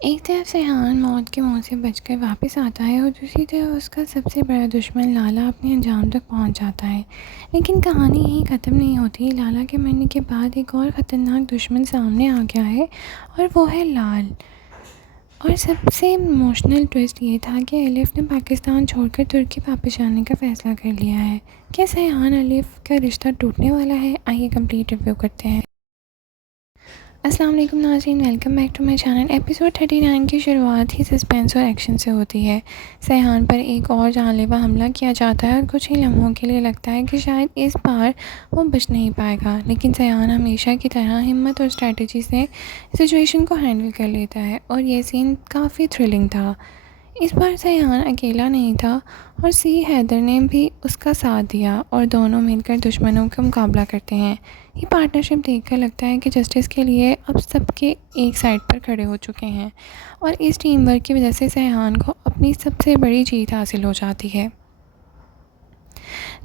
एक तरफ सैहान मौत के मुँह से बचकर वापस आता है और दूसरी तरफ उसका सबसे बड़ा दुश्मन लाला अपने अंजाम तक पहुंच जाता है। लेकिन कहानी यहीं ख़त्म नहीं होती। लाला के मरने के बाद एक और ख़तरनाक दुश्मन सामने आ गया है और वो है लाल। और सबसे इमोशनल ट्विस्ट ये था कि एलिफ ने पाकिस्तान छोड़कर तुर्की वापस जाने का फ़ैसला कर लिया है। क्या सैहान एलिफ का रिश्ता टूटने वाला है? आइए कंप्लीट रिव्यू करते हैं। अस्सलाम वालेकुम नाज़रीन, welcome back to my channel. Episode 39 की शुरुआत ही सस्पेंस और एक्शन से होती है। सैहान पर एक और जानलेवा हमला किया जाता है और कुछ ही लम्हों के लिए लगता है कि शायद इस बार वो बच नहीं पाएगा, लेकिन सैहान हमेशा की तरह हिम्मत और स्ट्रेटजी से सिचुएशन को हैंडल कर लेता है और ये सीन काफ़ी थ्रिलिंग था। इस बार सैहान अकेला नहीं था और सी हैदर ने भी उसका साथ दिया और दोनों मिलकर दुश्मनों का मुकाबला करते हैं। ये पार्टनरशिप देखकर लगता है कि जस्टिस के लिए अब सबके एक साइड पर खड़े हो चुके हैं और इस टीम वर्क की वजह से सैहान को अपनी सबसे बड़ी जीत हासिल हो जाती है।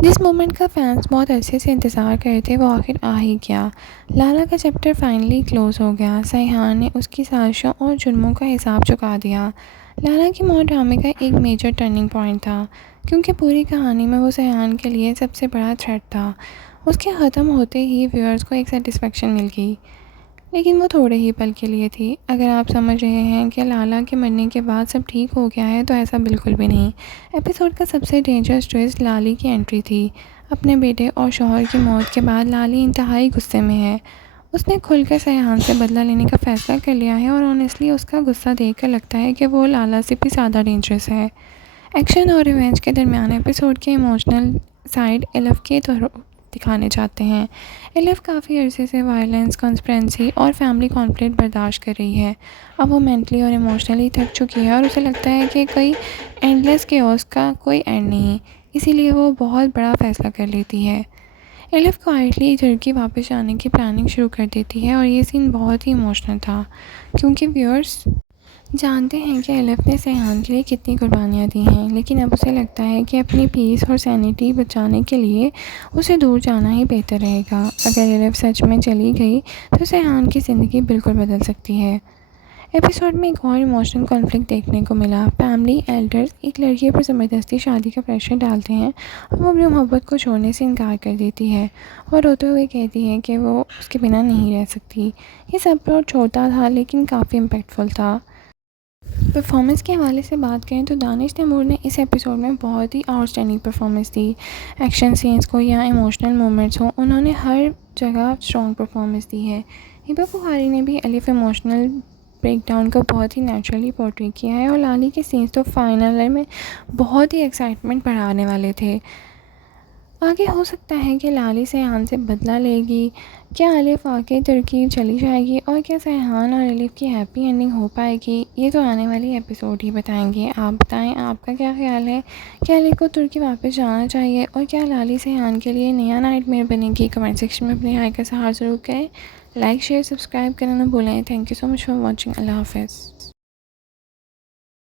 जिस मोमेंट का फैंस बहुत अरसे से इंतज़ार कर रहे थे वो आखिर आ ही गया। लाला का चैप्टर फाइनली क्लोज हो गया। सैहान ने उसकी साजिशों और जुर्मों का हिसाब चुका दिया। लाला की मौत ड्रामे का एक मेजर टर्निंग पॉइंट था, क्योंकि पूरी कहानी में वो सैहान के लिए सबसे बड़ा थ्रेट था। उसके ख़त्म होते ही व्यूअर्स को एक सेटिस्फेक्शन मिल गई, लेकिन वो थोड़े ही पल के लिए थी। अगर आप समझ रहे हैं कि लाला के मरने के बाद सब ठीक हो गया है, तो ऐसा बिल्कुल भी नहीं। एपिसोड का सबसे डेंजरस ट्विस्ट लाली की एंट्री थी। अपने बेटे और शौहर की मौत के बाद लाली इंतहाई गुस्से में है। उसने खुलकर सैहान से बदला लेने का फ़ैसला कर लिया है और ऑनेस्टली उसका गुस्सा देखकर लगता है कि वो लाला से भी ज़्यादा डेंजरस है। एक्शन और रिवेंज के दरमियान एपिसोड के इमोशनल साइड एलिफ के दिखाने चाहते हैं। एलिफ काफ़ी अरसे से वायलेंस, कॉन्स्पिरेंसी और फैमिली कॉन्फ्लिक्ट बर्दाश्त कर रही है। अब वो मेंटली और इमोशनली थक चुकी है और उसे लगता है कि कोई एंडलेस केओस का कोई एंड नहीं। इसीलिए वो बहुत बड़ा फ़ैसला कर लेती है। एलिफ क्वाइटली तुर्की वापस जाने की प्लानिंग शुरू कर देती है और ये सीन बहुत ही इमोशनल था, क्योंकि व्यूअर्स जानते हैं कि एलिफ ने सैहान के लिए कितनी कुर्बानियाँ दी हैं, लेकिन अब उसे लगता है कि अपनी पीस और सैनिटी बचाने के लिए उसे दूर जाना ही बेहतर रहेगा। अगर एलिफ सच में चली गई तो सैहान की ज़िंदगी बिल्कुल बदल सकती है। एपिसोड में एक और इमोशनल कॉन्फ्लिक्ट देखने को मिला। फैमिली एल्डर्स एक लड़की पर ज़बरदस्ती शादी का प्रेशर डालते हैं और वो अपनी मोहब्बत को छोड़ने से इनकार कर देती है और रोते हुए कहती है कि वो उसके बिना नहीं रह सकती। ये सब प्लॉट छोटा था लेकिन काफ़ी इम्पैक्टफुल था। परफॉर्मेंस के हवाले से बात करें तो दानिश तैमूर ने इस एपिसोड में बहुत ही आउटस्टैंडिंग परफॉर्मेंस दी। एक्शन सीन्स को या इमोशनल मोमेंट्स हो, उन्होंने हर जगह स्ट्रॉन्ग परफॉर्मेंस दी है। हिबा बुखारी ने भी एलिफ इमोशनल ब्रेकडाउन को बहुत ही नेचुरली पोर्ट्रे किया है और लाली के सीन्स तो फाइनल में बहुत ही एक्साइटमेंट बढ़ाने वाले थे। आगे हो सकता है कि लाली सैहान से बदला लेगी, क्या एलिफ आके तुर्की चली जाएगी और क्या सैहान और एलिफ की हैप्पी एंडिंग हो पाएगी, ये तो आने वाली एपिसोड ही बताएंगे। आप बताएं आपका क्या ख्याल है, क्या एलिफ को तुर्की वापस जाना चाहिए और क्या लाली सैहान के लिए नया नाइटमेयर बनेगी? कमेंट सेक्शन में अपनी राय का सहारा ज़रूर करें। लाइक शेयर सब्सक्राइब करना ना भूलें। Thank you so much for watching. अल्लाह हाफ़िज़।